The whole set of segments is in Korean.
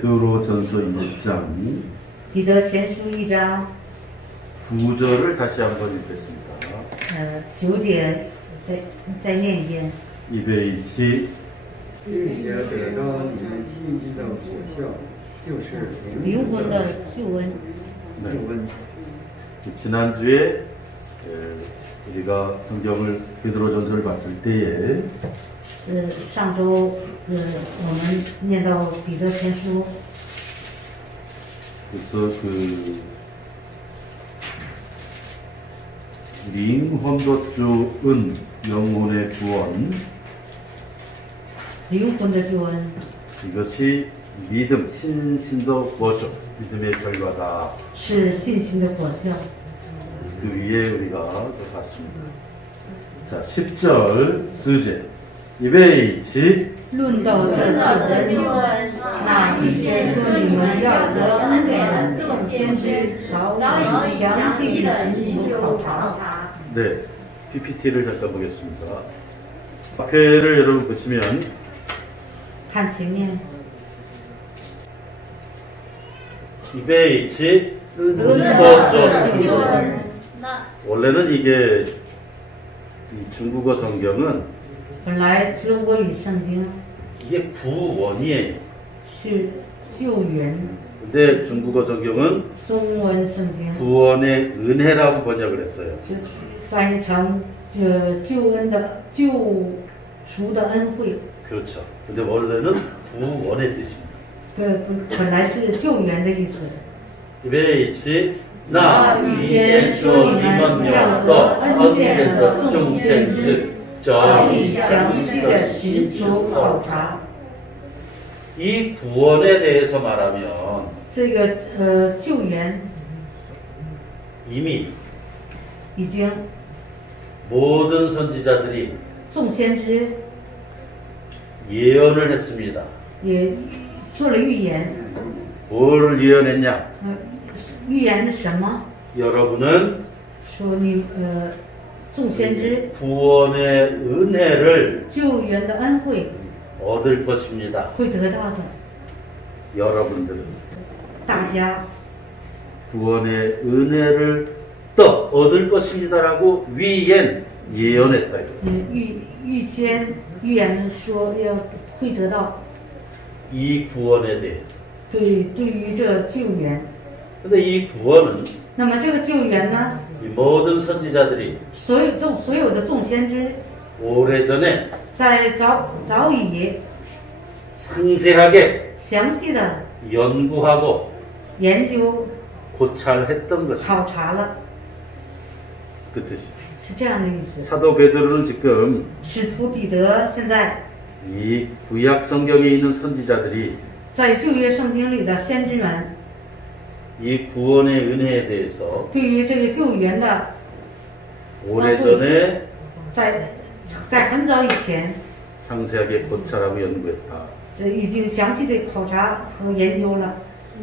베드로전서 1장 彼得前书1章 9절을 다시 한번 읽겠습니다. 9节再念一遍。 입에 일치 并且得到你们信心的果效，就是灵魂的救恩。 지난주에 우리가 성경을 베드로전서를 봤을 때에 上周我们念到彼得前书， 그래서靈魂的救恩, 영혼의 구원, 灵魂的救恩 이것이 믿음, 신신도 보조, 믿음의 결과다. 是信心的果效。 그 위에 우리가 또 봤습니다. 자, 10절 수제. 입에 일치 论到这救恩，那必先说你们要得恩典的众先知早已详细的寻求考察。 네, PPT를 잠깐 보겠습니다. 앞에를 여러분 보시면 看前面， 입에 일치 论到这 은도조 救恩， 원래는 이게 이 중국어 성경은 本来中国语圣经 이게 구원이에요. 是救援， 근데 중국어 성경은 中文圣经 구원의 은혜라고 번역을 했어요. 就翻译成救恩的救赎的恩惠。 그렇죠. 근데 원래는 구원의 뜻입니다. 本来是救援的意思。 입에 일치 나 预 이 先 先 说 说 你 你 们 们 要 要 得 得 恩 恩 典 典 的 的 众 众 先 先 知 知 早 早 已 已 详 详 细 细 的 的 寻 寻 求 求 考 考 察 察. 이 구원에 대해서 말하면 这个救援 이미 已经 모든 선지자들이 众先知 예언을 했습니다. 也做了预言。 뭘 예언했냐? 预言是什么？ 여러분은 说你众先知 구원의 은혜를 救援的恩惠 얻을 것입니다. 会得到的。 여러분들은 大家 구원의 은혜를 또 얻을 것입니다라고 위엔 예언했다. 预先预言说要会得到。 이 구원에 대해서. 对于这救援， 근데 이 구원은 那么这个救援呢， 이 모든 선지자들이 所有的众先知 오래전에 在早已 상세하게 详细的 연구하고 研究 고찰했던 것입니다. 考察了， 그 뜻이. 是这样的意思。 사도 베드로는 지금 使徒彼得现在 이 구약 성경에 있는 선지자들이 在旧约圣经里的先知们， 이 구원의 은혜에 대해서 对于这个救援的， 오래전에 在很早以前， 상세하게 고찰하고 연구했다. 这已经详细的考察和研究了，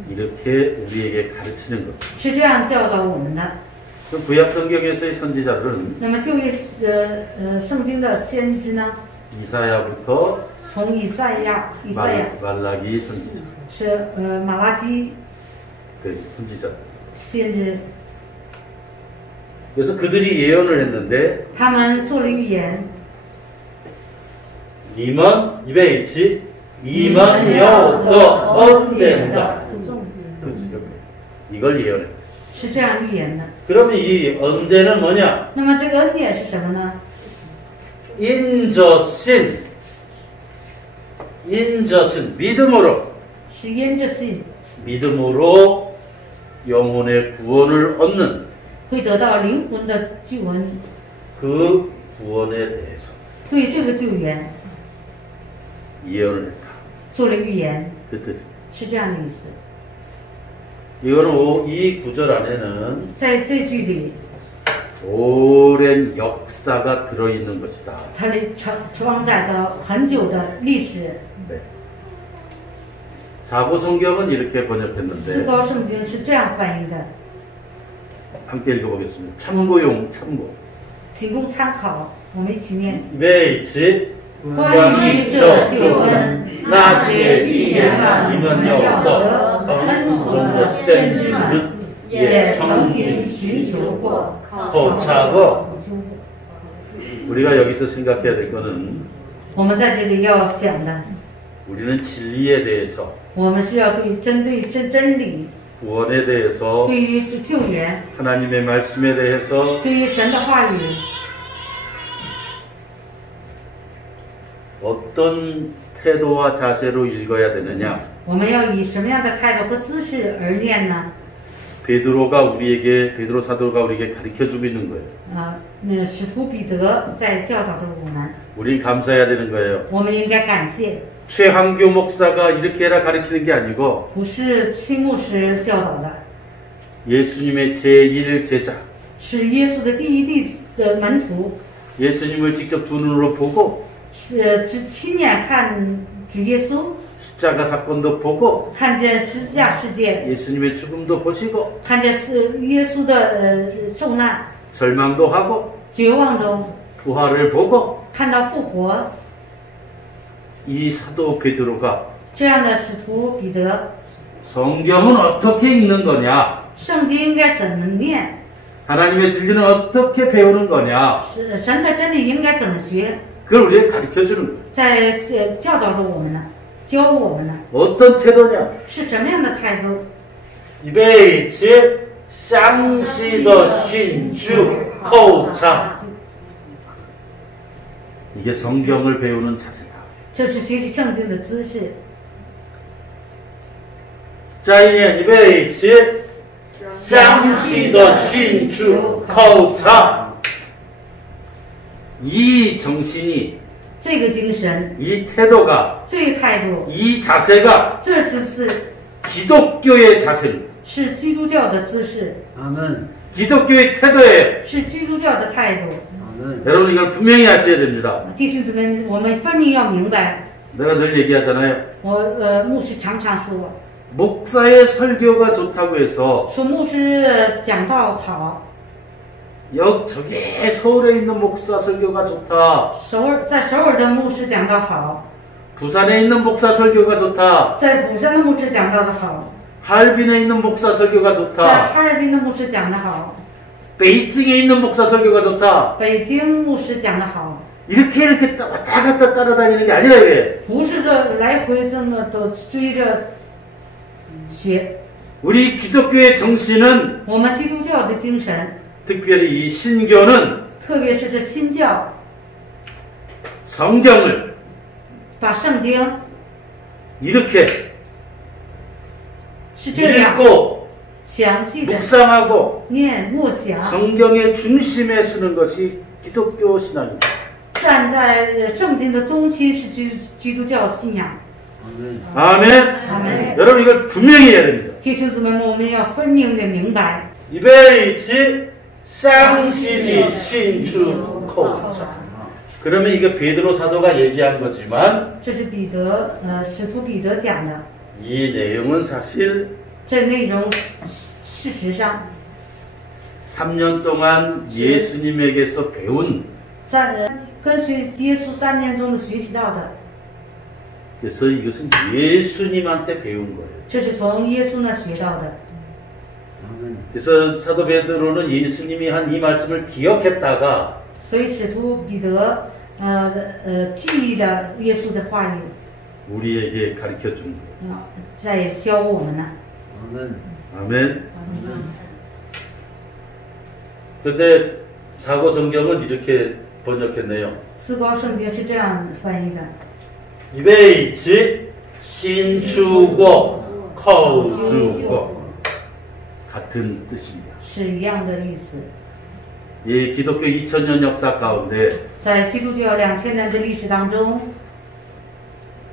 이렇게 우리에게 가르치는 것. 是这样教导我们的。 그 구약 성경에서의 선지자들은 那么旧约圣经的先知呢， 이사야부터 从以赛亚 말라기 선지자, 是马拉基 그 선지자. 先知， 그래서 그들이 예언을 했는데 他们做了预言， 니먼 입에 일치 니먼 여더 언된다. 이걸 예언했다. 是这样预言的。 그러면 이 언대는 뭐냐? 那么这个恩典是什么呢？ 인저신 믿음으로 是因着信 믿음으로 영혼의 구원을 얻는 会得到灵魂的救恩。 그 구원에 대해서 对这个救援 예언을 했다. 做了预言， 그 뜻. 是这样的意思。 이거는 이 구절 안에는 在这句里， 오랜 역사가 들어있는 것이다. 它里装载着很久的历史。 네. 사고 성경은 이렇게 思 번역했는데 高圣经是这样翻译的， 함께 읽어보겠습니다. 참고용 참고. 仅供参考。我们一起念。 매일치 关于这救恩，那些预言了你们要得先知们也曾经寻求过、考察过。 우리가 여기서 생각해야 될 거는 我们在这里要想的， 우리는 진리에 대해서 我们是要针对真理， 구원에 대해서 对于救援， 하나님의 말씀에 대해서 对于神的话语， 어떤 태도와 자세로 읽어야 되느냐 我们要以什么样的态度和姿势而念呢？ 베드로 사도가 우리에게 가르쳐주고 있는 거예요. 那使徒彼得在教导着我们， 우리 감사해야 되는 거예요. 我们应该感谢， 최한교 목사가 이렇게 해라 가르치는 게 아니고 不是崔牧师教导的， 예수님의 제1제자 是耶稣的第一弟的门徒， 예수님을 직접 두 눈으로 보고 是亲眼看主耶稣， 십자가 사건도 보고 看见十字架事件， 예수님의 죽음도 보시고 看见是耶稣的受难， 절망도 하고 绝望中 부활을 보고 看到复活， 이 사도 베드로가 这样的使徒彼得， 성경은 어떻게 읽는 거냐 圣经应该怎么念？ 하나님의 진리는 어떻게 배우는 거냐 神的真理应该怎么学？ 그걸 우리에게 가르쳐주는 거예요. 在教导着我们呢，教我们呢， 어떤 태도냐 是什么样的态度？ 이베이츠 쌍시더 신주 코우차 이게 성경을 배우는 자세다. 这是学习圣经的姿势。 자이엔 이베이츠 쌍시더 신주 코우차 이 정신이 这个精神， 이 태도가 这个态度， 이 자세가 这姿势 기독교의 자세입니다. 是基督教的姿势， 아멘. 기독교의 태도예요. 是基督教的态度。 아멘. 여러분 이걸 분명히 아셔야 됩니다. 弟兄姊妹，我们分明要明白。 내가 늘 얘기하잖아요. 我牧师常常说， 목사의 설교가 좋다고 해서 说牧师讲道好， 저기 서울에 있는 목사 설교가 좋다. 在首尔的牧师讲道好， 부산에 있는 목사 설교가 좋다. 在釜山的牧师讲道的好， 하얼빈에 있는 목사 설교가 在 좋다. 哈尔滨的牧师讲的好， 베이징에 있는 목사 설교가 좋다. 北京牧师讲的好， 이렇게 왔다 갔다 따라다니는 게 아니라 이게 不是这来回这么都追着学。 우리 기독교의 정신은 我们基督教的精神， 특별히 이 신교는 特别是这新教， 성경을 把圣经 이렇게 是这样 읽고 详细的 묵상하고 念默想， 성경의 중심에 서는 것이 기독교 신앙입니다. 站在圣经的中心是基督教信仰。 아멘. 아멘. 아멘. 여러분 이걸 분명히 해야 됩니다. 弟兄姊妹们，我们要分明的明白， 이베이치 쌍시디 신주 코우차. 그러면 이거 베드로 사도가 얘기한 거지만 这是使徒彼得讲的。 이 내용은 사실 这内容事实上， 3년 동안 예수님에게서 배운 跟随耶稣3年中的学习到的， 그래서 이것은 예수님한테 배운 거예요. 这是从耶稣那学到的。 아멘. 그래서 사도 베드로는 예수님이 한 이 말씀을 기억했다가 所以使徒彼得记忆了耶稣的话语， 우리에게 가르쳐 준 거예요. 在教我们呢。 아멘. 아멘. 근데 사고 성경은 이렇게 번역했네요. 思高圣经是这样翻译的： 이베이치 신주고 커주고 같은 뜻입니다. 是一样的意思。 이 기독교 2000년 역사 가운데 在基督教2000年的历史当中，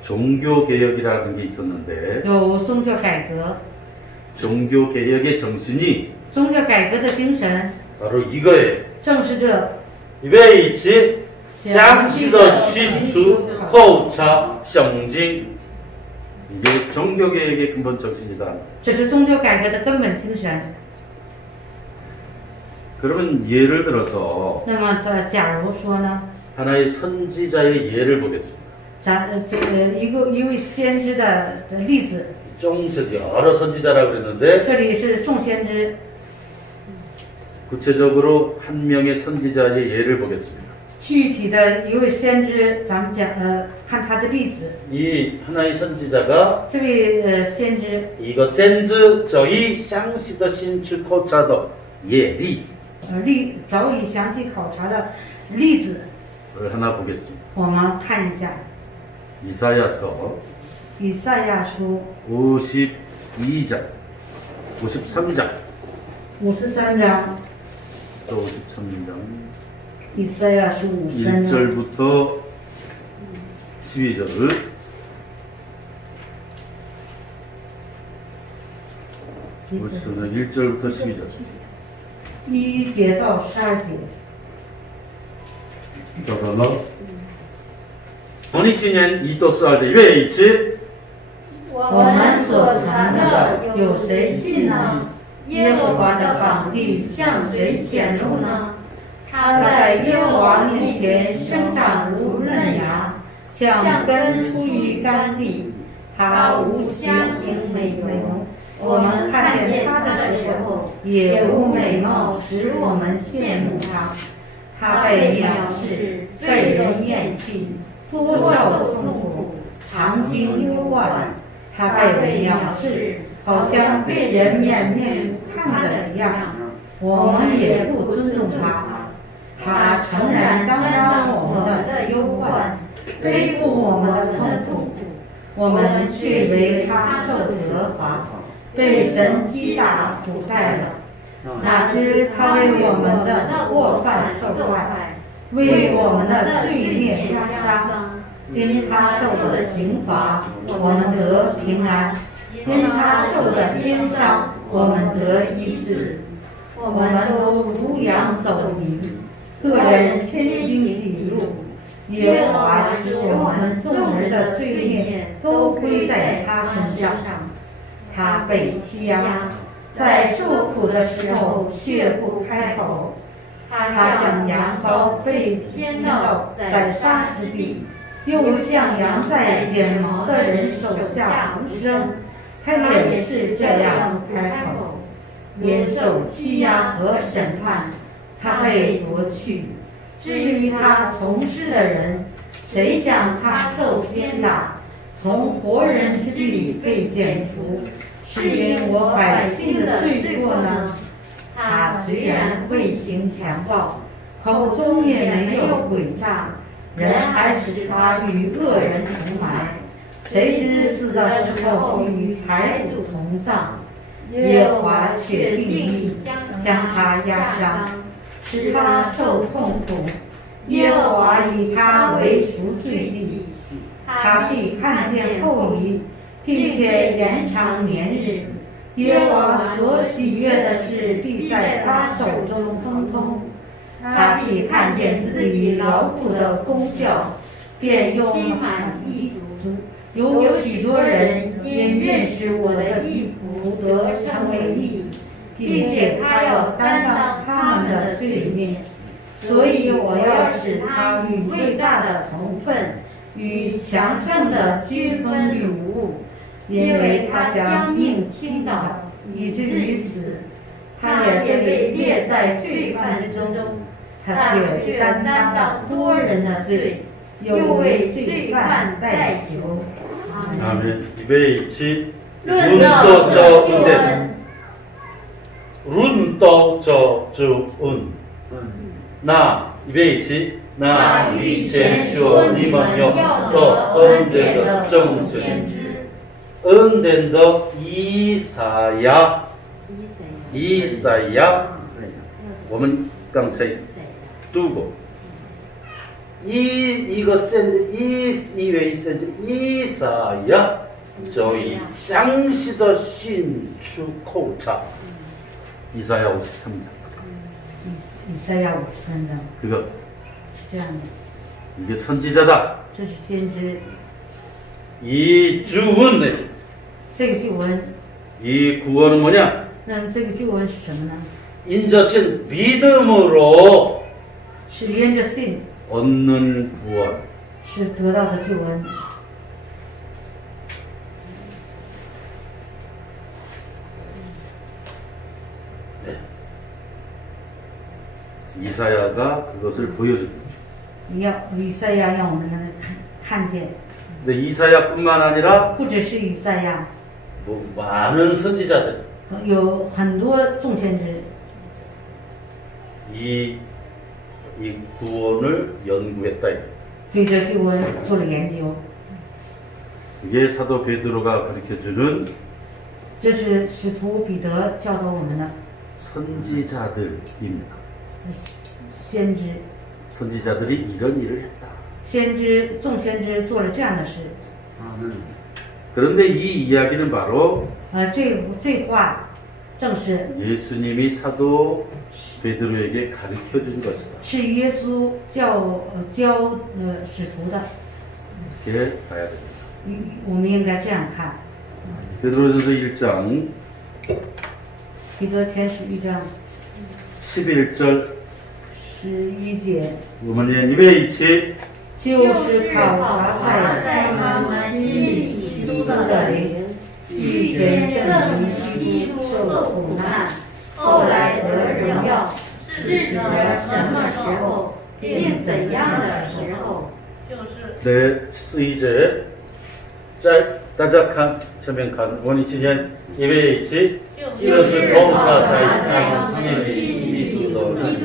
종교 개혁이라는 게 있었는데 有宗教改革， 종교 개혁의 정신이 宗教改革的精神 바로 이거예요. 正是这 이베이치 쌍시더 신주 코우차 성징 이게 종교 개혁의 근본 정신이다. 这是宗教改革的根本精神。 그러면 예를 들어서 那么假如说呢， 하나의 선지자의 예를 보겠습니다. 一位先知的例子， 여러 선지자라고 그랬는데 这里是众先知， 구체적으로 한 명의 선지자의 예를 보겠습니다. 具体的一位先知，咱们看他的例子。 이 하나의 선지자가 这位先知， 이거 센즈 저희 샹시더 신축코차더 예리 早已详细考察的例子， 를 하나 보겠습니다. 我们看一下 이사야서 以赛亚书 52장 53장 53章， 또 53장 以赛亚书53章 1절부터 12절 1절부터 12절 1节到12节。 저걸로 원이치년 이토스알데 왜이치 我们所传的有谁信呢？耶和华的膀臂向谁显露呢？他在耶和华面前生长如嫩芽，像根出于干地。他无相形美容，我们看见他的时候，也无美貌使我们羡慕他。他被藐视，被人厌弃，多受痛苦，常经忧患。他被藐视，好像被人面不看的一样。我们也不尊重他。他诚然担当我们的忧患，背负我们的痛苦，我们却以为他受责罚，被神击打苦待了。哪知他为我们的过犯受害，为我们的罪孽压伤。因他受的刑罚，我们得平安；因他受的鞭伤，我们得医治。我们都如羊走迷，个人偏行己路。耶和华使我们众人的罪孽都归在他身上。他被欺压，在受苦的时候却不开口。他像羊羔被牵到宰杀之地，又像羊在剪毛的人手下无声。他也是这样不开口，连受欺压和审判，他被夺去。至于他从事的人，谁想他受鞭打，从活人之地被剪除，是因我百姓的罪过呢？他虽然未行强暴，口中也没有诡诈，人还使他与恶人同埋。谁知死的时候与财主同葬？耶和华却定义将他压伤，使他受痛苦。耶和华以他为赎罪祭，他必看见后裔，并且延长年日。耶和华所喜悦的事必在他手中亨通，他必看见自己劳苦的功效，便用满意足。有许多人因认识我的义仆得成为义，并且他要担当他们的罪孽，所以我要使他与伟大的同分，与强盛的均分礼物，因为他将命倾倒，以至于死。他也被列在罪犯之中，他却担当了多人的罪，又为罪犯代求。 아멘. 이베이치 룬도 저운데 룬도 저주운 나 이베이치 나与先说你们要得恩典的众先知，恩典的以赛亚，我们刚才读过。 이거 센즈 이외의 센즈 이사야 저희 샹시더 신축코차 이사야 53장 이사야 53장 그거 这样的 이게 선지자다 这是先知 이 주원 这个救恩 이 구원은 뭐냐 那么这个救恩是什么呢 인자신 믿음으로 是连着信 얻는 구원 是得到的救恩 이사야가 그것을 보여줍니다. 以赛亚让我们看见， 근데 이사야뿐만 아니라 不只是以赛亚， 뭐 많은 선지자들 有很多众先知 이 구원을 연구했다. 对这经文做了研究。 이게 사도 베드로가 가르쳐주는 这是使徒彼得教导我们的 선지자들입니다. 先知， 선지자들이 이런 일을 했다. 先知众先知做了这样的事。 아멘. 그런데 이 이야기는 바로 这话正是 예수님이 사도 베드로에게 가르쳐준 것이다. 是耶稣教使徒的， 이렇게 봐야 됩니다. 我们应该这样看。 베드로전서 1장 彼得前11章 11절 11节， 우먼의 입에 있지 就是考察在他们心里基督的灵，预先证明基督受苦难，后来得荣耀，是指着什么时候，并怎样的时候。 내 쓰이제 자大家看前面看我们今天因为这就是考察在他们心里基督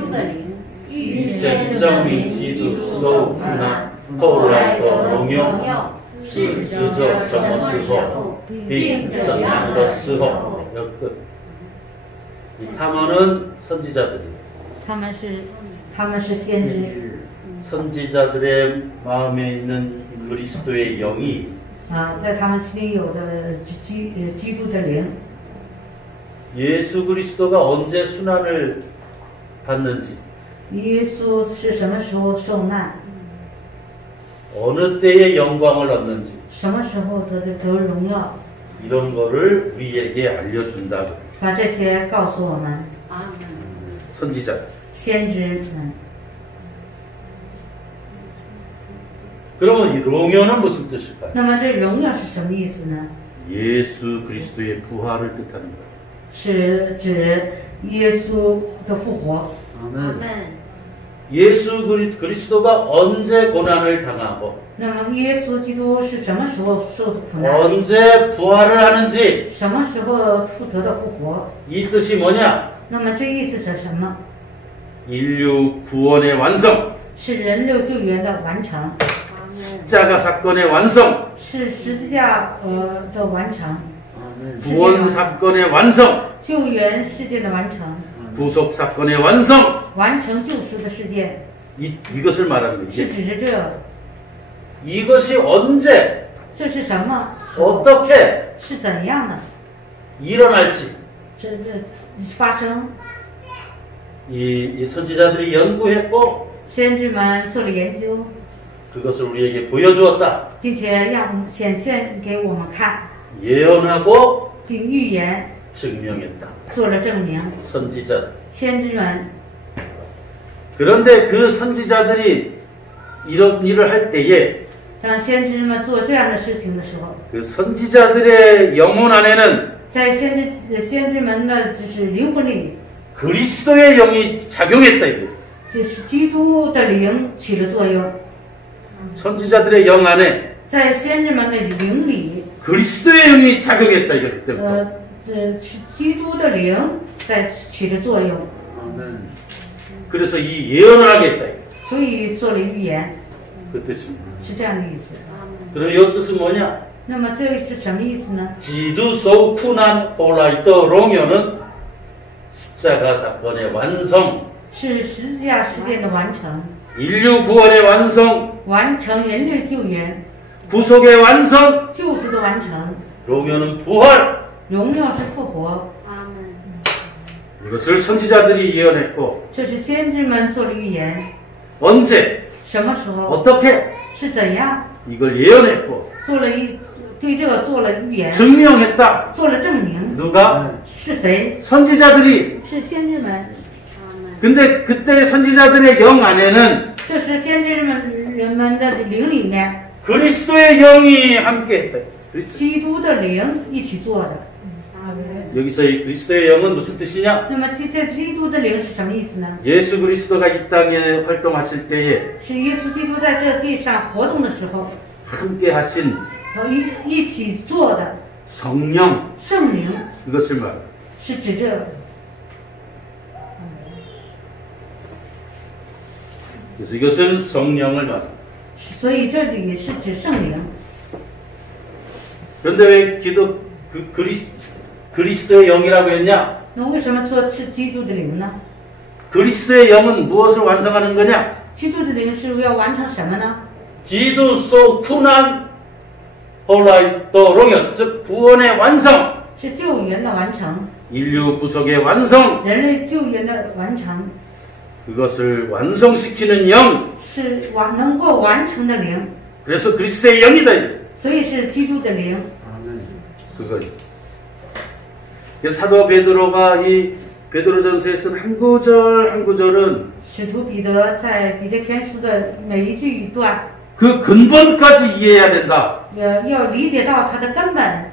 的灵，预先证明基督受苦难，后来得荣耀，是指着什么时候，并怎样的时候。他们선지자들이 他们是先知， 선지자들의 마음에 있는 그리스도의 영이 在他们心里有的基督的灵， 예수 그리스도가 언제 순환을 받는지 耶稣是什么时候受难， 어느 때에 영광을 얻는지 什么时候得荣耀， 이런 거를 우리에게 알려준다. 把这些告诉我们。 선지자. 先知们， 그러면 이荣耀는 무슨 뜻일까요? 那么这荣耀是什么意思呢？ 예수 그리스도의 부활을 뜻하는 거예요. 是指耶稣的复活。 아멘. 예수 그리스도가 언제 고난을 당하고 那么耶稣基督是什么时候受苦难？ 언제 부활을 하는지 什么时候得到复活？ 이 뜻이 뭐냐? 那么这意思是什么？ 인류 구원의 완성, 是人类救援的完成， 십자가 사건의 완성, 是十字架的完成， 아멘. 구원 사건의 완성, 救援事件的完成， 구속 사건의 완성. 完成救赎的事件， 이것을 말하는 是 거예요. 指着这， 이것이 언제 这是什么？ 어떻게 是怎样的？ 일어날지 这发生？ 이 선지자들이 연구했고 先知们做了研究， 그것을 우리에게 보여주었다. 并且让显现给我们看， 예언하고 并预言 증명했다. 做了证明。 선지자들. 先知们， 그런데 그 선지자들이 이런 일을 할 때에 当先知们做这样的事情的时候， 그 선지자들의 영혼 안에는 在先知们的就是灵魂里， 그리스도의 영이 작용했다 이게. 就是基督的灵起了作用， 선지자들의 영 안에 在先知们的灵里， 그리스도의 영이 작용했다 이거 그때부터. 基督的灵在起着作用， 아멘. 그래서 이 예언을 하겠다. 所以做了预言， 그 뜻입니다. 是这样的意思。 그럼 이 뜻은 뭐냐? 那么这是什么意思呢？ 지두 속 쿠난 홀라이터 롱요는 십자가 사건의 완성, 是十字架事件的完成， 인류 구원의 완성, 完成人类救援、 구속의 완성, 救赎的完成， 롱요는 부활. 荣耀是复活。 이것을 선지자들이 예언했고 这是先知们做了预言， 언제 什么时候 어떻게 是怎样 이걸 예언했고 做了对这个做了预言， 증명했다. 做了证明。 누가? 是谁？ 선지자들이. 是先知们。 근데 그때 선지자들의 영 안에는 这是先知们人们的灵里面， 그리스도의 영이 함께했다. 基督的灵一起做的。 여기서 이 그리스도의 영은 무슨 뜻이냐? 那么这基督的灵是什么意思呢？ 예수 그리스도가 이 땅에 활동하실 때에 是耶稣基督在这地上活动的时候， 함께 하신 和一起做的 성령 圣灵， 그것을 말합니다. 是指这。 그래서 이것은 성령을 말합니다. 所以这里是指圣灵。 그런데 왜 그리스도의 영이라고 했냐? 那为什么说是基督的灵呢？ 그리스도의 영은 무엇을 완성하는 거냐? 基督的灵是要完成什么呢？ 기도 속 쿠난 홀라이 또 롱역 즉 구원의 완성 是救援的完成， 인류 구속의 완성 人类救援的完成， 그것을 완성시키는 영 是能够完成的灵， 그래서 그리스도의 영이다 所以是基督的灵。 그걸 사도 베드로가 이 베드로전서에 쓴 한 구절 한 구절은 使徒彼得在彼得前书的每一句一段， 그 근본까지 이해해야 된다. 要理解到它的根本，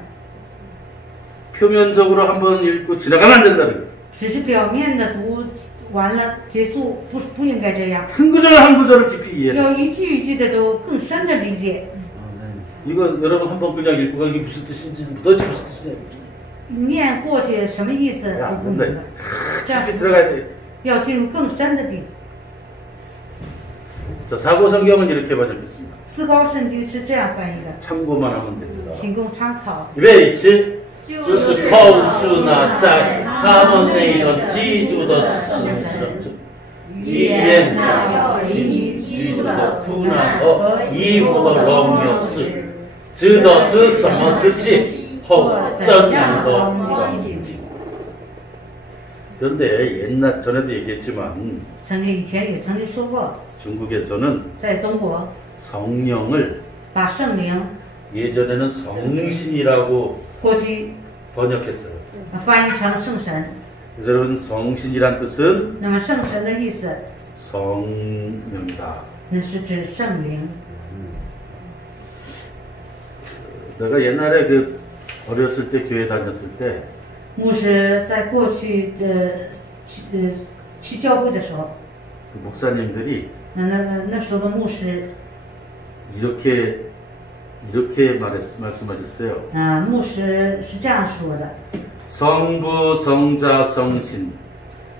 표면적으로 한번 읽고 지나가면 안 된다는 거예요. 只是表面的读完了结束，不应该这样， 한 구절 한 구절을 깊이 이해해. 要一句一句的都更深的理解。 이거 여러분 한번 그냥 읽고 이게 무슨 뜻인지 도대체 무슨 뜻이냐. 念过去什么意思都不明白，这样 깊이 들어가야 돼. 要进入更深的地。 자, 사고 성경은 이렇게 번역했습니다. 四高圣经是这样翻译的， 참고만 하면 됩니다. 仅供参考。 왜 있지? 就是靠主那在他们那个基督的死者里面临于基督的苦难和以后的荣耀事，知道是什么事情，后怎样的光景。 그런데 옛날 전에도 얘기했지만 曾经以前也曾经说过， 중국에서는 在中国 성령을 把圣灵 예전에는 성신이라고 过去 번역했어요. 翻译成圣神。 그래서 여러분 성신이란 뜻은 那么圣神的意思， 성령이다. 那是指圣灵。 내가 옛날에 그 어렸을 때 교회 다녔을 때 牧师在过去去教会的时候， 그 목사님들이 那时候的牧师， 이렇게 말씀하셨어요. 牧师是这样说的： 성부, 성자, 성신.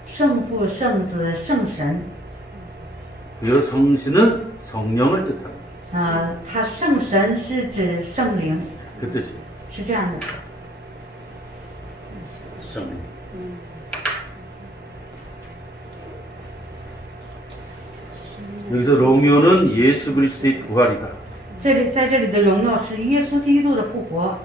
圣父、圣子、圣神。 그 성신은 성령을 뜻합니다. 他圣神是指圣灵， 그 뜻이. 是这样的。 성령. 여기서 로미오는 예수 그리스도의 부활이다. 在这里的荣耀是耶稣基督的复活，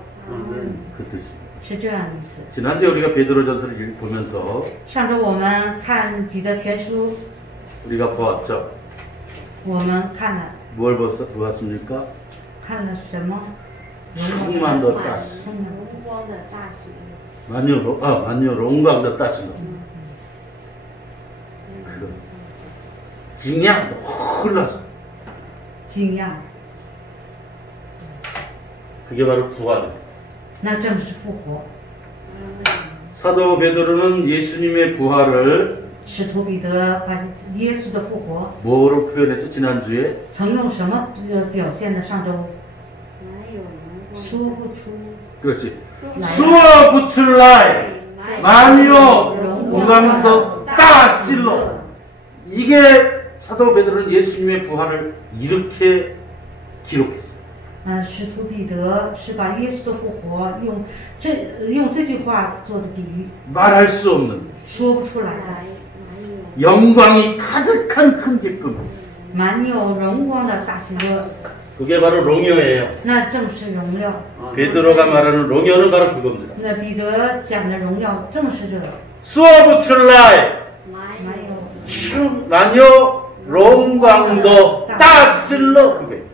그 뜻입니다. 是这样的意思。 지난주에 우리가 베드로전서를 보면서 上周我们看彼得前书， 우리가 보았죠. 我们看了 뭘 보았습니까? 看了什么？ 충만도 따시. 充满 荣光的大喜， 만요 롱광도 따시는. 그 징양도 흘러서. 惊讶， 그게 바로 부활이에요. 那正是复活。 사도 베드로는 예수님의 부활을 使徒彼得把耶稣的复活 뭐로 표현했죠? 지난주에 曾用什么表现的？上周哪有荣光？ 说不出 그렇지. 来。 수어 부출라이 만요 공감도 따실로. 이게 사도 베드로는 예수님의 부활을 이렇게 기록했어요. 使徒彼得是把耶稣的复活用这句话做的比喻， 말할 수 없는 说不出来的， 영광이 가득한 큰 기쁨. 满有荣光的大喜乐， 그게 바로 롱요예요. 那正是荣耀。 베드로가 말하는 롱요는 바로 그겁니다. 那彼得讲的荣耀正是这个， 수어 부출라이 满有 만요 롱광도 따실로. 그게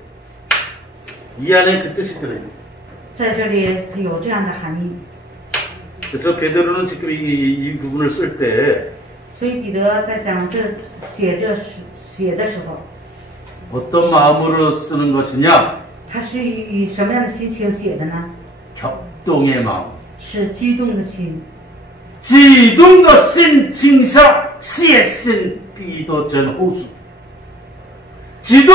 이 안에 그 뜻이 들어요. 在这里有这样的含义。 그래서 베드로는 지금 이 부분을 쓸 때 所以彼得在讲写的时候， 어떤 마음으로 쓰는 것이냐? 他是以什么样的心情写的呢？ 격동의 마음. 是激动的心，激动的心倾向写信彼得前后书。激动，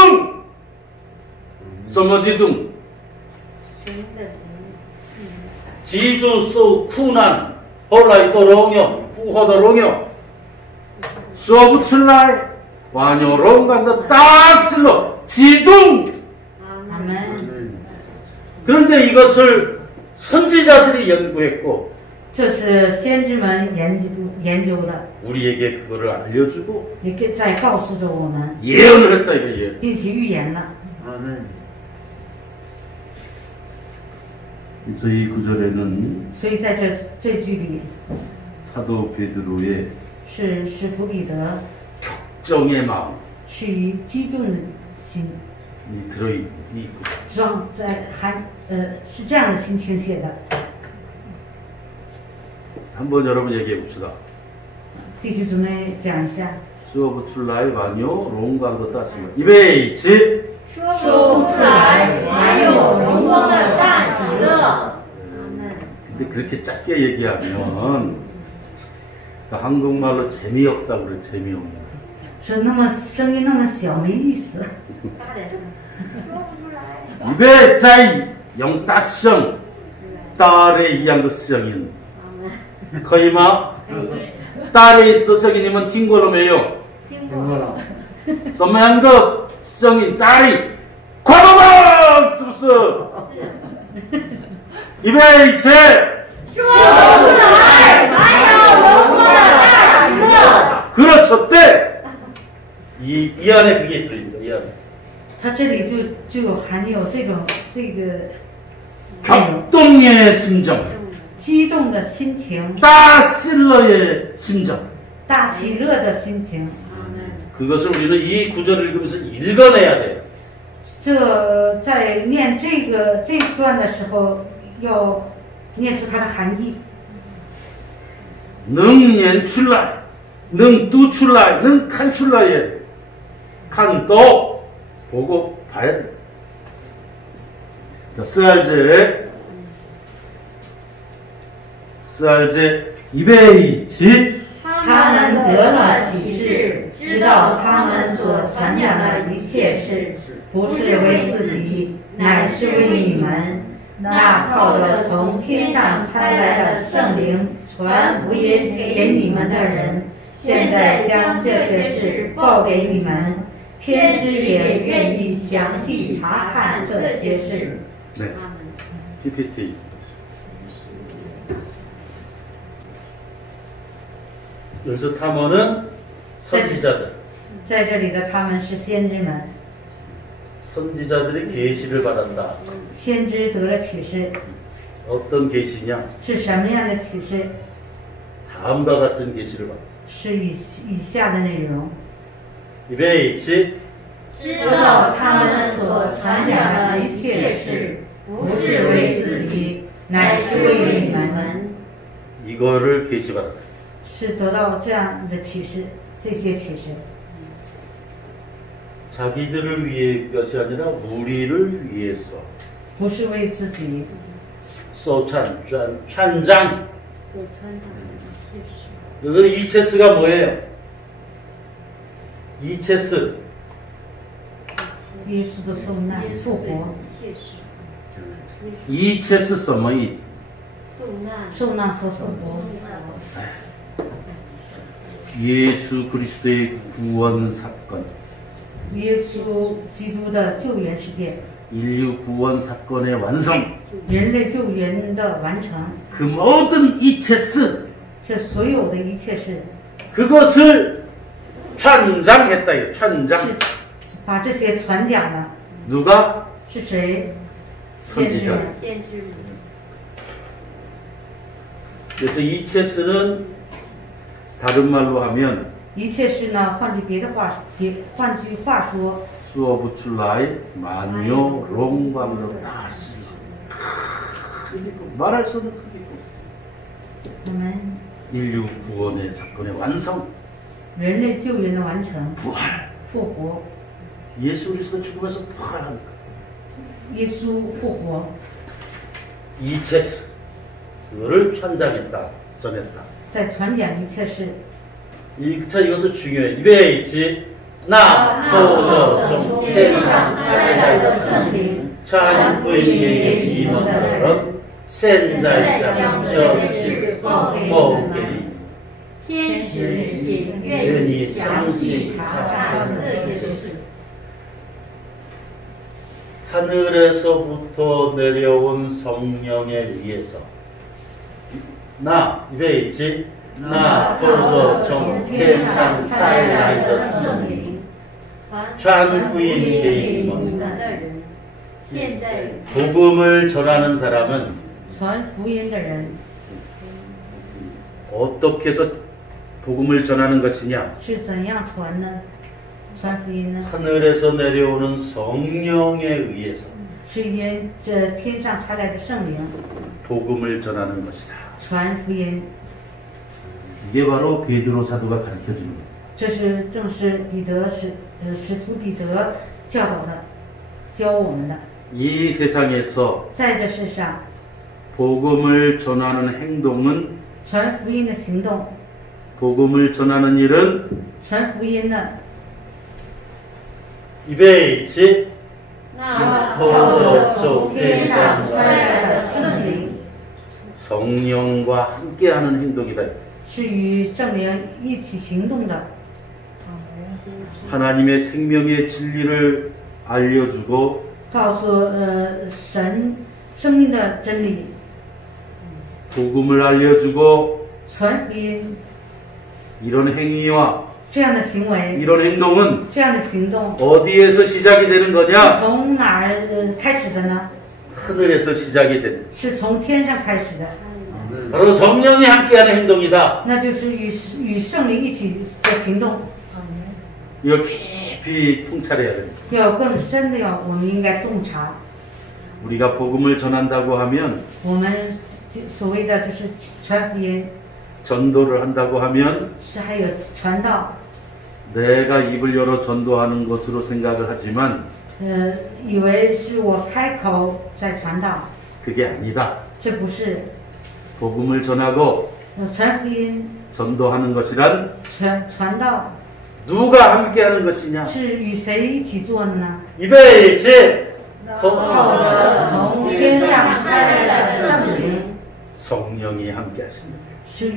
什么激动？基督受苦难，后来的荣耀，复活的荣耀，说不出来，万有荣光的大事了，激动。 阿门。 그런데 이것을 선지자들이 연구했고 这是先知们研究的， 우리에게 그거를 알려주고 也在告诉着我们， 예언을 했다 이거예요. 并且预言了。 아멘. 그래서 이 구절에는 所以在这句里 사도 베드로의 是使徒彼得 정의 마음 是以激动的心 이 들어있고 装在是这样的心情写的。 한번 여러분 얘기해 봅시다. 弟兄姊妹讲一下， 수업 출라의 완요 롱광도 따시면 이베이치 说不出来，还有荣光的大喜乐。 근데 그렇게 짧게 얘기하면 한국말로 재미없다고 그래. 재미없는 是那么声音那么小，没意思。 입에 자이 영따성 딸의 이양도 성인 거의 막 딸의 성인이면 팅골로매요. 빙고라. 선명도 성인 딸이 과거방 씁쓸 입에 이체 그렇죠 때 이 안에 그게 들립니다. 이 안에 它这里就含有这个 격동의 심정 激动的心情， 따실러의 심정 大喜乐的心情。 그것을 우리는 이 구절을 읽으면서 읽어내야 돼요. 这在念这一段的时候，要念出它的含义。 능년 출라이 능두 출라이 능칸 출라이 칸도 보고 봐야 돼. 자, 스알제 이베이치 他们得了启示，知道他们所传讲的一切事，不是为自己，乃是为你们。那靠着从天上差来的圣灵传福音给你们的人，现在将这些事报给你们。天师也愿意详细查看这些事。 네. PPT. 여기서 탐험은 선지자들. 在这里的他们是先知们， 선지자들이 계시를 받았다. 先知得了启示， 어떤 계시냐? 是什么样的启示？ 다음과 같은 계시를 받았다. 是以下的内容。 이베이치 知道他们所传讲的一切事，不是为自己，乃是为你们。 이거를 계시받았다. 是得到这样的启示，这些启示。 자기들을 위해 것이 아니라 우리를 위해서 不是为自己， 소찬, 찬장. 여기는 이체스가 뭐예요? 이체스. 耶稣的受难、复活、 이체스 什么意思?受难和复活。 예수 그리스도의 구원 사건. 耶稣基督的救援事件， 인류 구원 사건의 완성. 人类救援的完成， 그 모든 이체스. 这所有的一切事， 그것을传장했다.传장. 是把这些传讲了。 누가? 是谁？ 선지자. 그래서 이체스는 다른 말로 하면 一切事呢，换句话说， 수어부출라이 만요 롱광로 다시 말할 수는 크겠고 我们 인류 구원의 사건의 완성 人类救援的完成、 부활 复活， 예수 그리스도 죽음에서 부활한 耶稣复活， 이체스 그거를传讲했다, 전했다. 在传讲一切事。 이것도 중요해. 입에 있지. 나 도저 종天上差来的圣灵传福音给你们的人，现在将这事报给你。天使也愿意详细查看这些事。 하늘에서부터 내려온 성령에 의해서 나 입에 있지.那或者从天上差来的圣灵，传福音给你们的人。现在 복음을 전하는 사람은 传福音的人 어떻게 해서 복음을 전하는 것이냐? 是怎样传呢？传福音呢？ 하늘에서 내려오는 성령에 의해서 是因这天上差来的圣灵 복음을 전하는 것이다. 传福音。 이게 바로 베드로 사도가 가르쳐주는 거예요. 这是正是彼得使徒彼得教导的，教我们的。 이 세상에서 在这世上， 복음을 전하는 행동은 传福音的行动， 복음을 전하는 일은 传福音的 입에 있지. 那靠着从天上传来的圣灵， 성령과 함께하는 행동이다. 是与圣灵一起行动的。 하나님의 생명의 진리를 알려주고 告诉神生命的真理， 복음을 알려주고 传福音 이런 행위와 这样的行为， 이런 행동은 这样的行动 어디에서 시작이 되는 是 거냐? 从哪儿开始的呢？ 하늘에서 시작이 되는. 是从天上开始的， 바로 성령이 함께하는 행동이다. 那就是与圣灵一起的行动。 이걸 깊이 통찰해야 됩니다. 要更深的我们应该洞察。 우리가 복음을 전한다고 하면 我们所谓的就是传福音， 전도를 한다고 하면 是还有传道。 내가 입을 열어 전도하는 것으로 생각을 하지만 以为是我开口在传道， 그게 아니다. 这不是。 복음을 전하고 传福音、 전도하는 것이란 传道 누가 함께하는 것이냐? 是与谁一起做的呢？ 입에 있지. 靠着从天上差来的圣灵， 성령이 함께하십니다. 是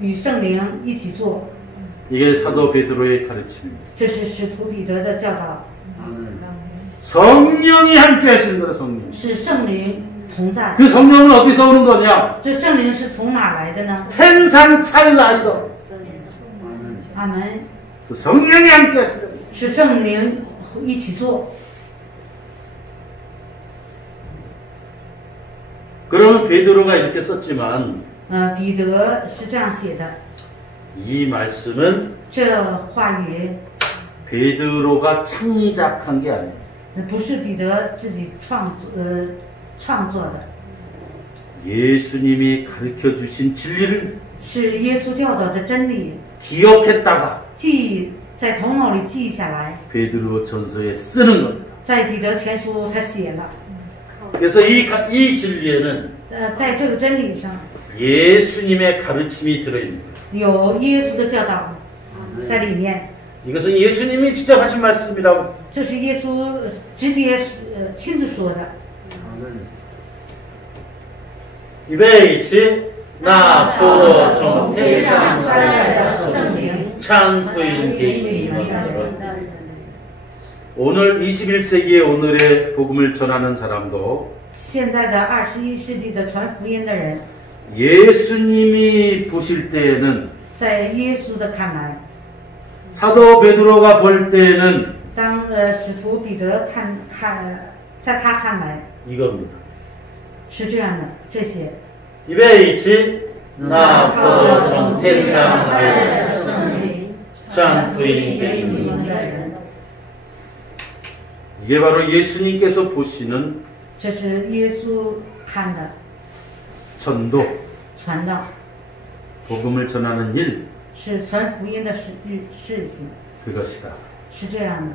与圣灵一起做。 이게 사도 베드로의 가르침입니다. 这是使徒彼得的教导， 성령이 함께하시는 거다. 성령. 是圣灵同在。 그 성령은 어디서 오는 거냐? 这圣灵是从哪来的呢？ 天上差来的. 阿门。 그 성령이 함께하시는 거다. 是圣灵一起做。 그러면 베드로가 이렇게 썼지만 彼得是这样写的， 이 말씀은 这话语 베드로가 창작한 게 아니에요. 不是彼得自己创作的， 예수님이 가르쳐 주신 진리를 是耶稣教导的真理， 기억했다가 在头脑里记下来， 베드로 전서에 쓰는 겁니다. 在彼得前书他写了。 그래서 이 진리에는 在这个真理上 예수님의 가르침이 들어있는 거예요. 有耶稣的教导在里面， 이것은 예수님이 직접 하신 말씀이라고. 这是耶稣直接亲自说的。 입에 있지. 나 보러 從天上差來的聖靈傳福音給你們的人. 오늘 21세기의 오늘의 복음을 전하는 사람도 现在的21世纪的传福音的人， 예수님이 보실 때에는 在耶稣的看来， 사도 베드로가 볼 때에는 当使徒彼得在他看来 이겁니다. 是这样的，这些 입에 있지. 나 보러 從天上來的聖靈傳福音給你們的人. 이게 바로 예수님께서 보시는 这是耶稣看的 전도, 传道， 복음을 전하는 일, 是传福音的事情， 그것이다. 是这样的。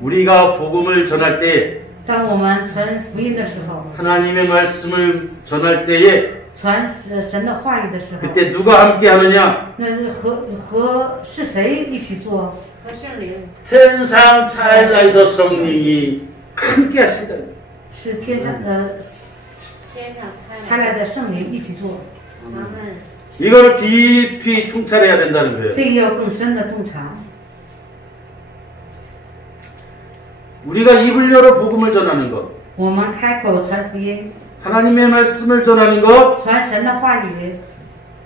우리가 복음을 전할 때, 当我们传福音的时候， 하나님의 말씀을 전할 때에 传神的话语的时候， 그때 누가 함께 하느냐? 那是是谁一起做？ 和圣灵， 天上差来的 성령이 함께 하시다. 是天上的天上差来的圣灵一起做， 阿门。 이걸 깊이 통찰해야 된다는 거예요. 这个要更深的洞察。 우리가 입을 열어 복음을 전하는 것, 我们开口传福音， 하나님의 말씀을 전하는 것, 传神的话语，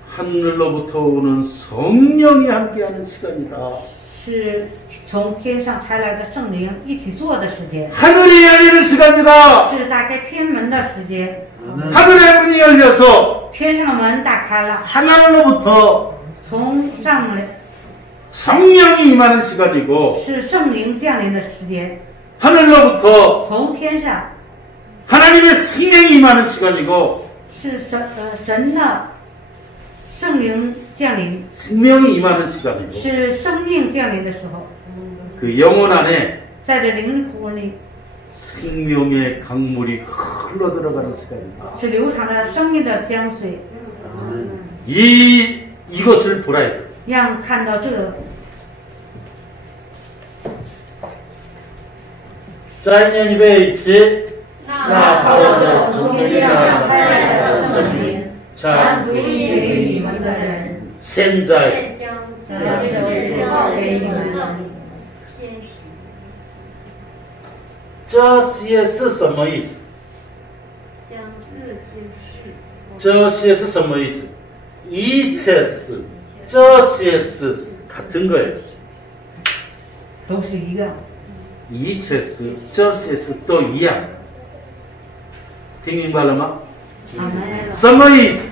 하늘로부터 오는 성령이 함께하는 시간이다. 是从天上差来的圣灵一起做的时间， 하늘이 열리는 시간이다. 是打开天门的时间。 하늘의 문이 열려서 天上的门打开了， 하늘로부터 从上来 성령이 임하는 시간이고 是圣灵降临的时间， 하늘로부터 从天上 하나님의 생명이 임하는 시간이고 是神的圣灵降临， 생명이 임하는 시간이고 是生命降临的时候， 그 영혼 안에 在这灵魂里 생명의 강물이 흘러 들어가는 시간입니다. 是流淌着生命的江水， 이것을 보라야 돼. 让看到这个。 자, 인연 입에 있지. 那靠着从天上差来的圣灵， 자, 福音给你们的人， 샘자에 便将这些事报给你们的天使。 这些是什么意思？ 将这些事， 这些是什么意思？一切是，这些是 같은 거예요. 都是一个。 一切是，这些是都一样。听明白了吗？阿门。什么意思？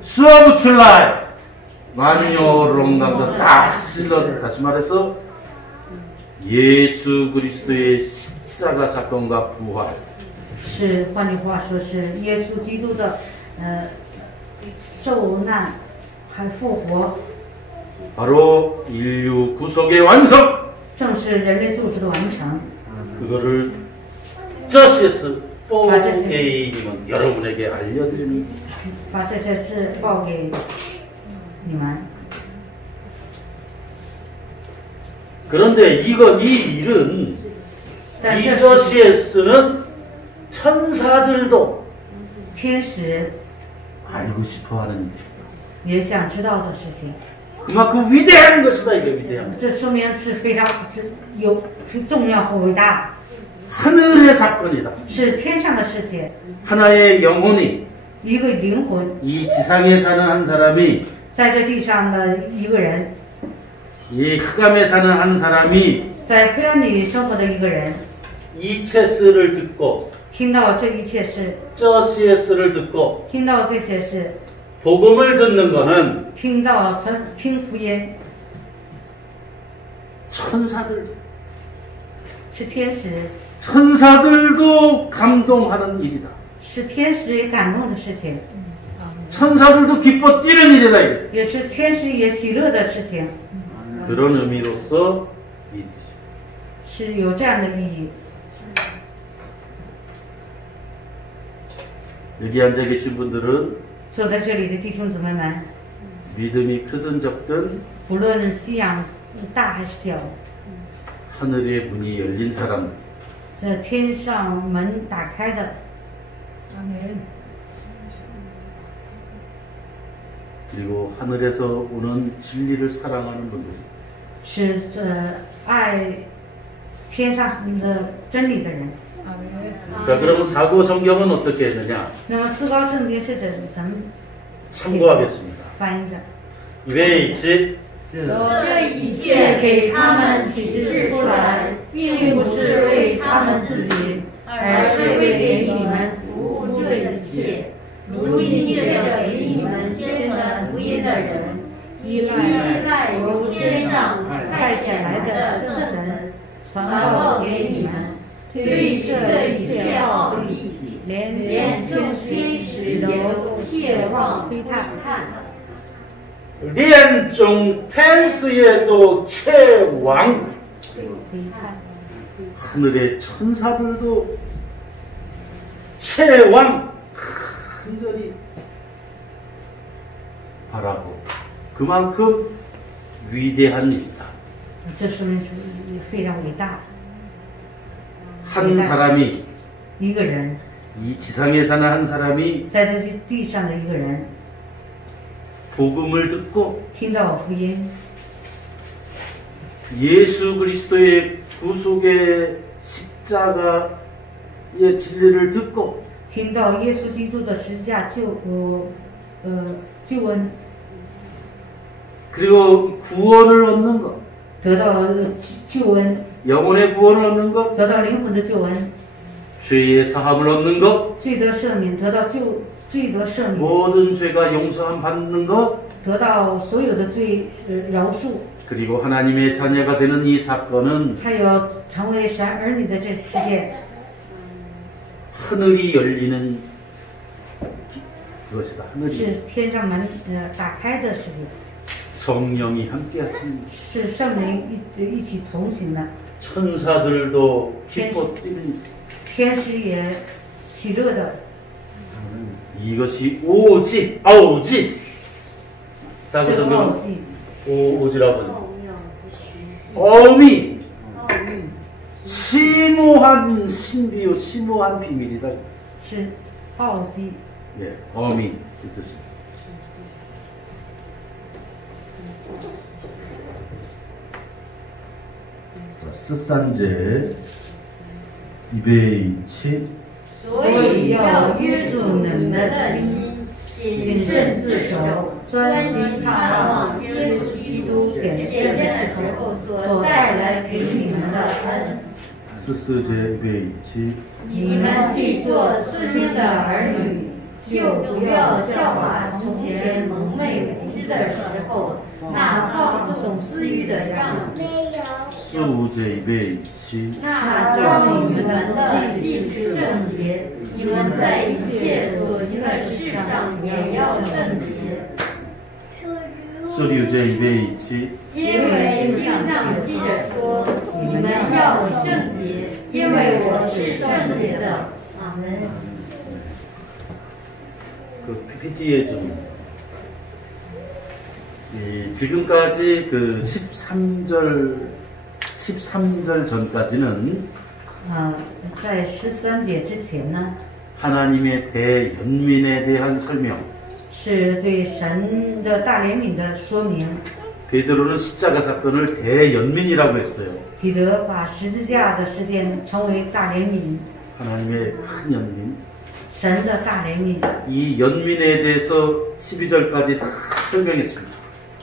수업 출来, 만요롱강도 다 실러. 다시 말해서 예수 그리스도의 십자가 사건과 부활. 是，换句话说是耶稣基督的受难还复活， 바로 인류 구속의 완성. 正是人类救赎的完成。 그거를 저시에서 뽀게이님은 여러분에게 알려드리는 把这些事报给你们。 그런데 이 일은 이 저시에서는 천사들도 天使 알고 싶어하는 也想知道的事情， 그만큼 위대한 것이다. 이게 위대한 这说明是非常是重要和伟大， 하늘의 사건이다. 是天上的事情。 하나의 영혼이 一个灵魂 이 지상에 사는 한 사람이 在这地上的一个人， 이 흑암에 사는 한 사람이 在黑暗里生活的一个人， 이체스를 듣고 听到这一切事， 저시에스를 듣고 听到这些事， 복음을 듣는 거는 听到听福音， 천사들 是天使， 천사들도 감동하는 일이다. 是天使也感动的事情， 천사들도 기뻐 뛰는 일이다. 이게. 也是天使也喜乐的事情， 그런 의미로서 이 뜻이에요. 是有这样的意义。 여기 앉아 계신 분들은 坐在这里的弟兄姊妹们， 믿음이 크든 적든 不论信仰大还是小， 하늘의 문이 열린 사람, 这天上门打开的， 그리고 하늘에서 오는 진리를 사랑하는 분들, 是爱天上的真理的人。 자, 그러면 사고 성경은 어떻게 했느냐? 那么四高圣经是怎么 참고하겠습니다. 翻译的？ 입에 있지? 这一切给他们启示出来，并不是为他们自己，而是为给你们服务这一切。如今借着给你们宣传福音的人，依赖由天上派遣来的圣神，传报给你们。对这一切奥秘，连众天使都切望窥探。 리엔종 텐스에도 최왕, 하늘의 천사들도 최왕, 간절히 바라고 그만큼 위대한 일이다. 这说明是非常伟大。 한 사람이 一个人 이 지상에 사는 한 사람이 在这地上的一个人 복음을 듣고 听到福音， 예수 그리스도의 구속의 십자가의 진리를 듣고 听到耶稣基督的十字架救恩， 그리고 구원을 얻는 것, 得到救恩， 영혼의 구원을 얻는 것, 得到灵魂的救恩， 죄의 사함을 얻는 것, 罪得赦免，得到罪得赦免， 모든 죄가 용서함 받는 것, 得到所有的罪饶恕， 그리고 하나님의 자녀가 되는 이 사건은 还有成为神儿女的这事件， 하늘이 열리는 그것이다. 하늘이 是天上门打开的事情， 성령이 함께하십니다. 是圣灵一起同行的， 천사들도 기뻐 뛰는 天使也喜乐的。 이것이 오직 아오직 这 사고 个奥 성경 迹 오지라고 어미 심오한 신비요 심오한 비밀이다. 是奥迹， 예, 어미 이 뜻입니다. 자, 스산제 207所以要约束你们的心，谨慎自守，专心盼望耶稣基督显现的时候所带来给你们的恩。 스스제 227你们既做孙的儿女，就不要效法从前蒙昧无知的时候那放纵私欲的样子。 수제 227那照你们的祭司圣洁，你们在一切所行的事上也要圣洁。 수류제 227因为经上记着说，你们要圣洁，因为我是圣洁的。阿门。 그 PPT에 좀 지금까지 그 13절 전까지는 在13节之前呢， 하나님의 대연민에 대한 설명. 是对神的大怜悯的说明。 베드로는 십자가 사건을 대연민이라고 했어요. 彼得把十字架的事件称为大怜悯， 하나님의 큰 연민. 神的大怜悯。 이 연민에 대해서 12절까지 다 설명했습니다.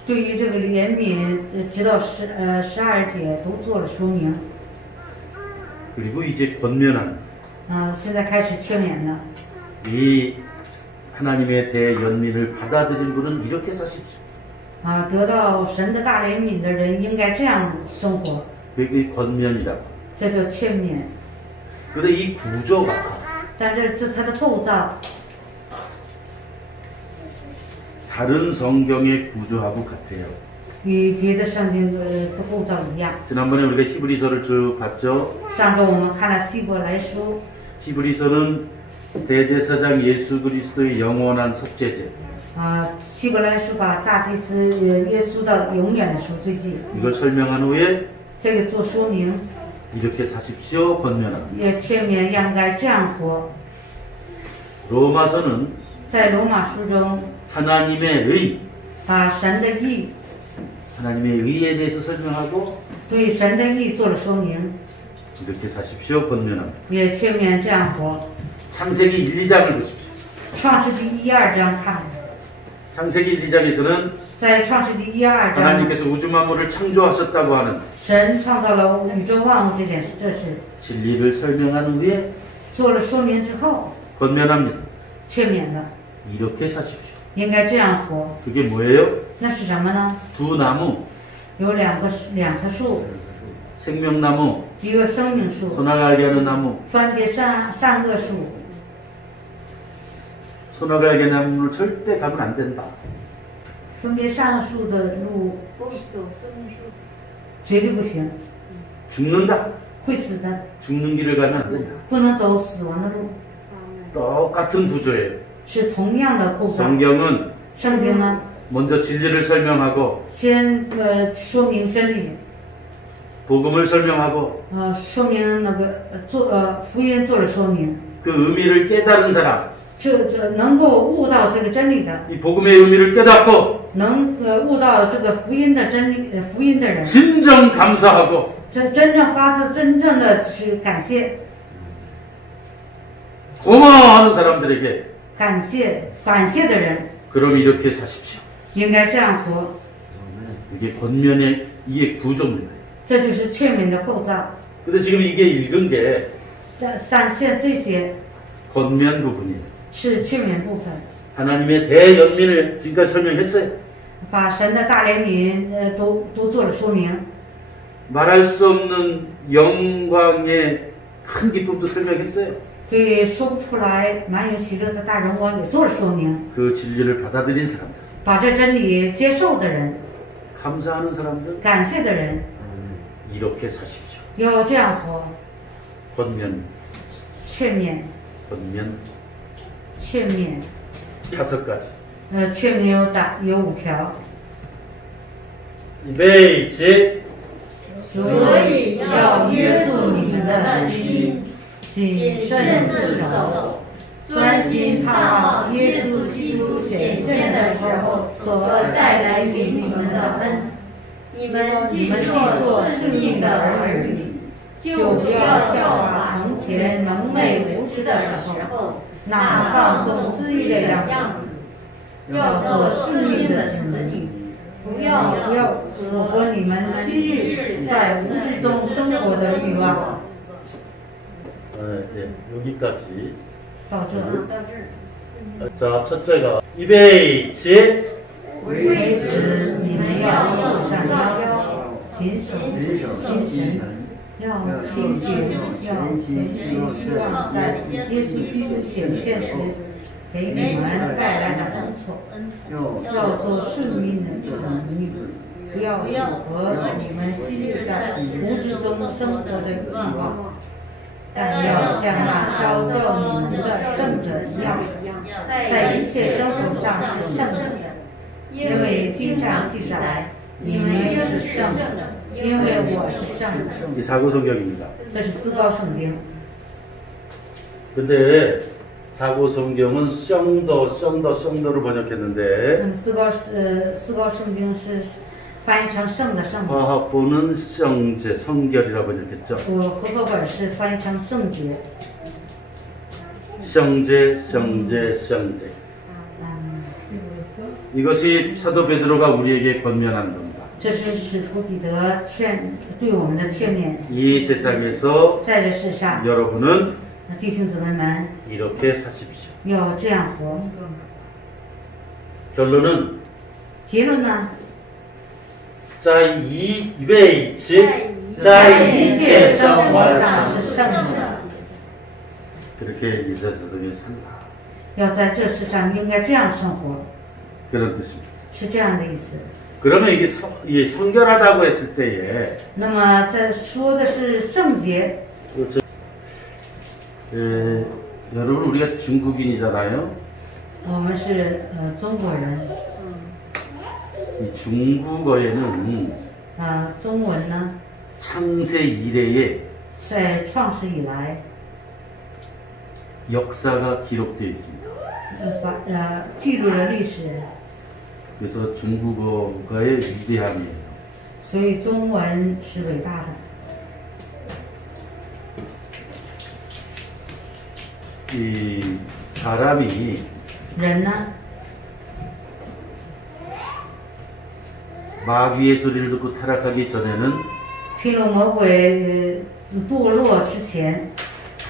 对于这个怜悯，直到12节都做了说明。 그리고 이제 권면한 现在开始劝勉了。 이 하나님의 대연민을 받아들인 분은 이렇게 사십시오. 得到神的大怜悯的人应该这样生活， 그게 권면이라고. 这叫劝勉。 그런데 이 구조가 但是这它的构造 다른 성경의 구조하고 같아요. 与别的圣经的构造一样。 지난번에 우리가 히브리서를 쭉 봤죠. 上周我们看了希伯来书， 히브리서는 대제사장 예수 그리스도의 영원한 속죄제. 希伯来书把大祭司耶稣的永远的赎罪祭， 이걸 설명한 후에 这个做说明， 이렇게 사십시오 권면합니다. 也劝勉应该这样活。 로마서는 在罗马书中， 하나님의 의, 把神的义 하나님의 의에 대해서 설명하고 对神的义做了说明， 이렇게 사십시오 권면합니다. 也劝勉这样活。 창세기 1, 2장을 보십시오. 创世纪1、2章看， 창세기 1, 2장에서는 在创世纪1、2章， 하나님께서 우주 만물을 창조하셨다고 하는 神创造了宇宙万物这件事，这是 진리를 설명한 후에 做了说明之后， 권면합니다. 劝勉了， 이렇게 사십시오. 应该这样活。 그게 뭐예요? 那是什么呢？ 두 나무, 有两棵树， 생명나무, 一个生命树， 선악 알게 하는 나무. 分别善恶树。 선악 알게 하는 나무를 절대 가면 안 된다. 分别善恶树的路绝对不行， 죽는다. 会死的， 죽는 길을 가면 안 된다. 不能走死亡的路， 똑같은 구조예요. 是同样的构造。 성경은 圣经呢， 먼저 진리를 설명하고 先说明真理， 복음을 설명하고 说明那个福音做了说明， 그 의미를 깨달은 사람, 这能够悟到这个真理的， 이 복음의 의미를 깨닫고 能悟到这个福音的真理，福音的人， 진정 감사하고 真正发自真正的是感谢， 고마워하는 사람들에게 感谢的人， 그럼 이렇게 사십시오. 应该这样活。 이게 권면의 이게 구조입니다. 这就是劝勉的构造。 근데 지금 이게 읽은 게 但现这些 권면 부분이에요. 是劝勉部分， 하나님의 대연민을 지금까지 설명했어요. 把神的大怜悯都做了说明， 말할 수 없는 영광의 큰 기쁨도 설명했어요. 对说不出来满有喜乐的大荣光也做了说明。 그 진리를 받아들인 사람들, 把这真理接受的人， 감사하는 사람들 感谢的人， 이렇게 사십시오. 要这样活。 권면, 劝勉， 권면 劝勉， 5가지. 劝勉有5条， 이베이지 所以要约束你们的心，谨慎自守，专心盼望耶稣基督显现的时候所带来给你们的恩。你们你们既做顺命的儿女，就不要效法从前蒙昧无知的时候，那放纵私欲的样子，要做顺命的子女，不要符合你们昔日在无知中生活的欲望。 네, 여기까지. 到这， 자, 첫째가 이베이지 为此你们要束上腰，谨守心神，要清洁，要全心希望在耶稣基督显现时给你们带来的恩宠。要做顺命的子女，不要符合你们昔日在无知中生活的欲望，但要像那召叫你们的圣者一样，在一切生活上是圣的。因为经上记载，你们也是圣的，因为我是圣的。 이 사고 성경입니다. 这是思高圣经。 근데 사고 성경은 성도를 번역했는데 那么思高圣经是翻译成圣的圣的， 화학본은 성제, 성결이라 번역했죠. 合合本是翻译成圣洁。 성제. 이것이 사도 베드로가 우리에게 권면하는 겁니다. 这是使徒彼得对我们的劝勉。 이 세상에서 在这世上， 여러분은 弟兄姊妹们 이렇게 사십시오. 要这样活。 결론은 结论呢？ 이베이지 在一切生活上是圣的， 그렇게 이 세상에 산다. 要在这世上应该这样生活， 그런 뜻입니다. 是这样的意思。 그러면 이게 성결하다고 했을 때에 那么这说的是圣洁。 여러분 우리가 중국인이잖아요. 我们是中国人， 이 중국어에는 中文呢， 창세 이래에 在创始以来， 역사가 기록되어 있습니다. 记录了历史， 그래서 중국어가의 위대함이에요. 所以中文是伟大的。 이 사람이 人呢， 마귀의 소리를 듣고 타락하기 전에는 听了魔鬼堕落之前，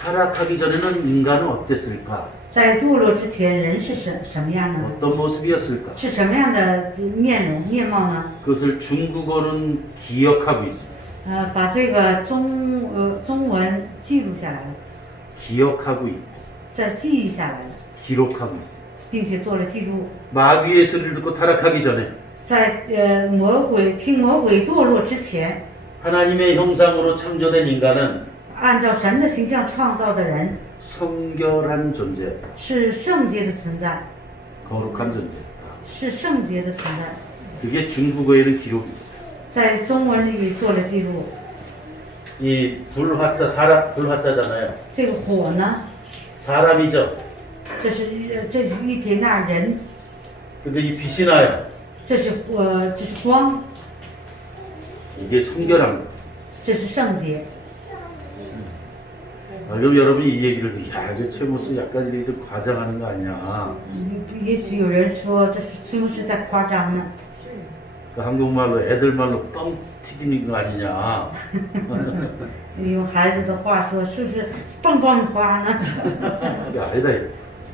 타락하기 전에는 인간은 어땠을까? 在堕落之前，人是什么样呢？ 어떤 모습이었을까? 是什么样的面貌呢？ 그것을 중국어는 기억하고 있습니다. 把这个中文记录下来了， 기억하고 있고 再记忆下来了， 기록하고 있습니다. 并且做了记录。 마귀의 소리를 듣고 타락하기 전에 在听魔鬼堕落之前， 하나님의 형상으로 창조된 인간은 按照神的形象创造的人， 성결한 존재, 是圣洁的存在， 거룩한 존재. 是圣洁的存在。 그게 중국어에는 기록이 있어요. 在中文里做了记录。 이 불화자, 사람, 불화자잖아요. 这个火呢， 사람이죠. 这是一撇那人， 근데 이 빛이 나요. 这是光， 이게 성결한 거. 这是圣洁。 그럼 여러분이 이 얘기를 듣고, 야, 이거 최 목사 약간 이게 좀 과장하는 거 아니야. 也许有人说这是崔牧师在夸张呢。 그 한국말로 애들 말로 뻥 튀기는 거 아니냐. 用孩子的话说，是不是蹦蹦花呢？ 그게 아니다. 이거.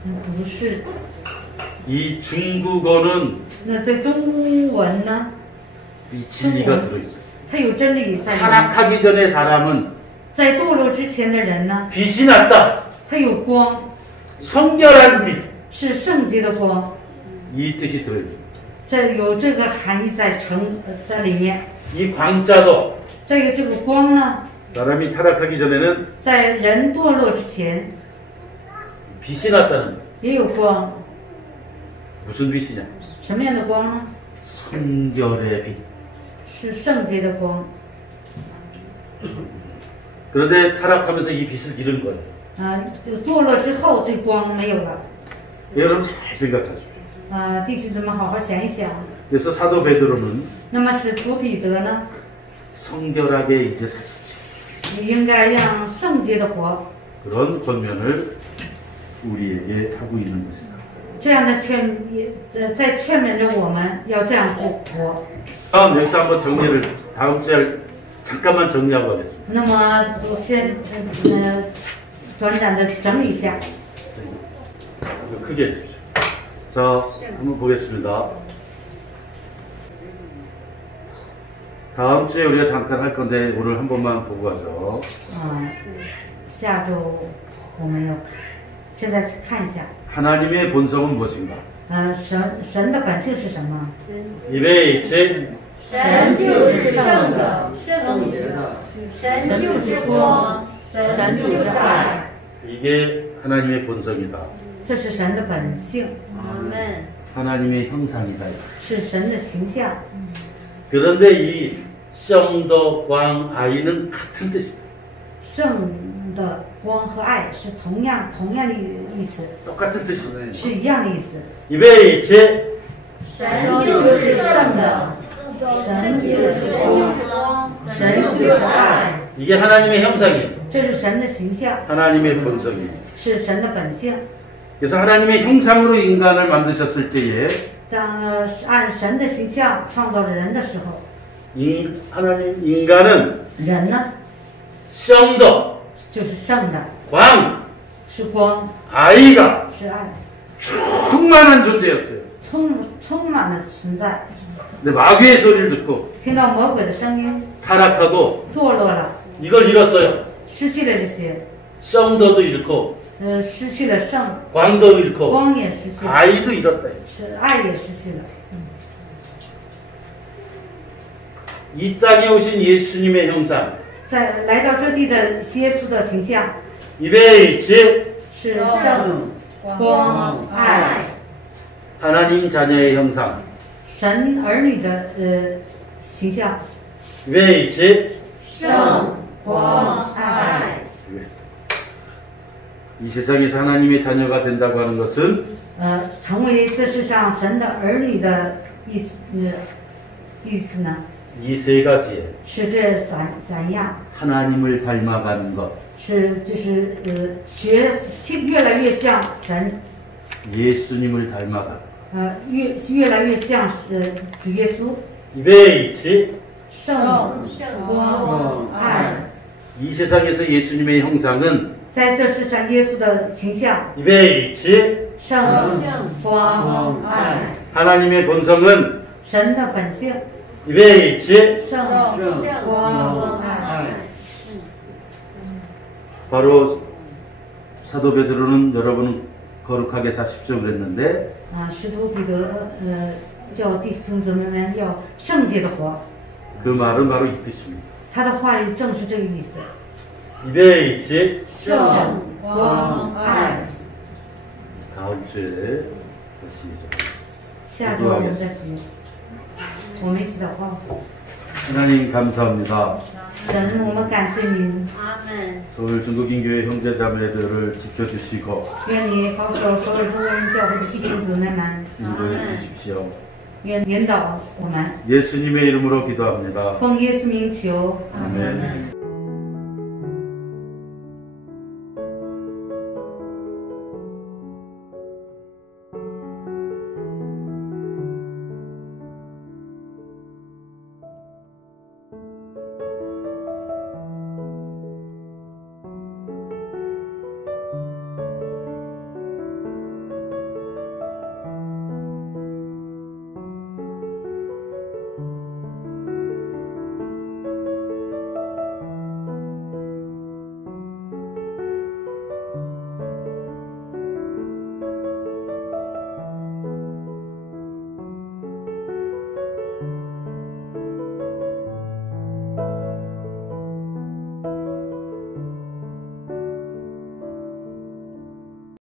不是。 이 중국어는 那在中文呢， 이 진리가 들어있어요. 它有真理在里面。 타락하기 전에 사람은 在堕落之前的人呢， 빛이 났다. 他有光， 성결한 빛. 是圣洁的光， 이 뜻이 들어있어요. 有这个含义在里面。 이 광자도 再一个，这个光呢， 사람이 타락하기 전에는 在人堕落之前 빛이 났다는 거예요. 也有光， 무슨 빛이냐? 什么样的光呢？ 성결의 빛. 是圣洁的光。 그런데 타락하면서 이 빛을 잃은 거예요. 这个堕落之后，这光没有了。 여러분 잘 생각하십시오. 弟兄姊妹好好想一想。 그래서 사도 베드로는 那么使徒彼得呢， 성결하게 이제 사십시오. 你应该让圣洁的活。 그런 권면을 우리에게 하고 있는 것이다. 这样的在劝勉着我们要这样活。 다음 여기서 한번 정리를 다음 주에 잠깐만 정리하고 하겠습니다. 那么我先短暂的整理一下。 크게 해주십시오. 자, 한번 보겠습니다. 다음 주에 우리가 잠깐 할 건데 오늘 한 번만 보고 가죠. 下周我们要现在看一下。 하나님의 본성은 무엇인가? 神的本性是什么？ 입에 있지? 神就是圣的，圣洁的，神就是光，神就是爱。 이게 하나님의 본성이다. 这是神的本性， 아멘. 하나님의 형상이다. 是神的形象。 그런데 이 성도 광 아이는 같은 뜻이다. 圣的光和爱是同样的意思， 똑같은 뜻이다. 是一样的意思。 입에 있지? 神就是圣的，神就是光，神就是爱。 이게 하나님의 형상이에요. 这是神的形象， 하나님의 본성이에요. 是神的本性。 그래서 하나님의 형상으로 인간을 만드셨을 때에 当按神的形象创造了人的时候， 하나님 인간은 人呢 성도 就是圣的， 광 是光， 아이가 是爱， 충만한 존재였어요. 充满了存在。 근데 마귀의 소리를 듣고 听到魔鬼的声音， 타락하고 堕落了， 이걸 잃었어요. 失去了这些， 성도도 잃고 失去了圣， 광도 잃고 光也失去了， 아이도 잃었다. 是爱也失去了。 이 땅에 오신 예수님의 형상 在来到这地的耶稣的形象 입에 있지? 是圣、光、爱， 하나님 자녀의 형상 神儿女的形象， 입에 있지? 圣、光、爱。 이 세상에서 하나님의 자녀가 된다고 하는 것은 成为这世上神的儿女的意思呢？ 이 세 가지에 是这三样， 하나님을 닮아가는 것, 就是越来越像神， 예수님을 닮아가는 것. 越来越像主耶稣， 입에 있지? 圣、光、爱。 이 세상에서 예수님의 형상은 在这世上耶稣的形象， 입에 있지? 圣、光、爱， 하나님의 본성은 神的本性， 입에 있지? 圣、光、爱。 바로 사도 베드로는 여러분은 거룩하게 사십시오 그랬는데 使徒彼得叫弟兄姊妹们要圣洁的活， 그 말은 바로 이 뜻입니다. 他的话语正是这个意思。 입에 있지? 圣、光、爱。 다음 주에 다시 下周我们再学。我们一起祷告。 하나님 감사합니다. 神，我们感谢您， 서울 중국인교회 형제자매들을 지켜주시고 愿你保守所有中国人教会的弟兄姊妹们， 인도해 주십시오. 愿引导我们。 예수님의 이름으로 기도합니다. 奉耶稣名求， 아멘.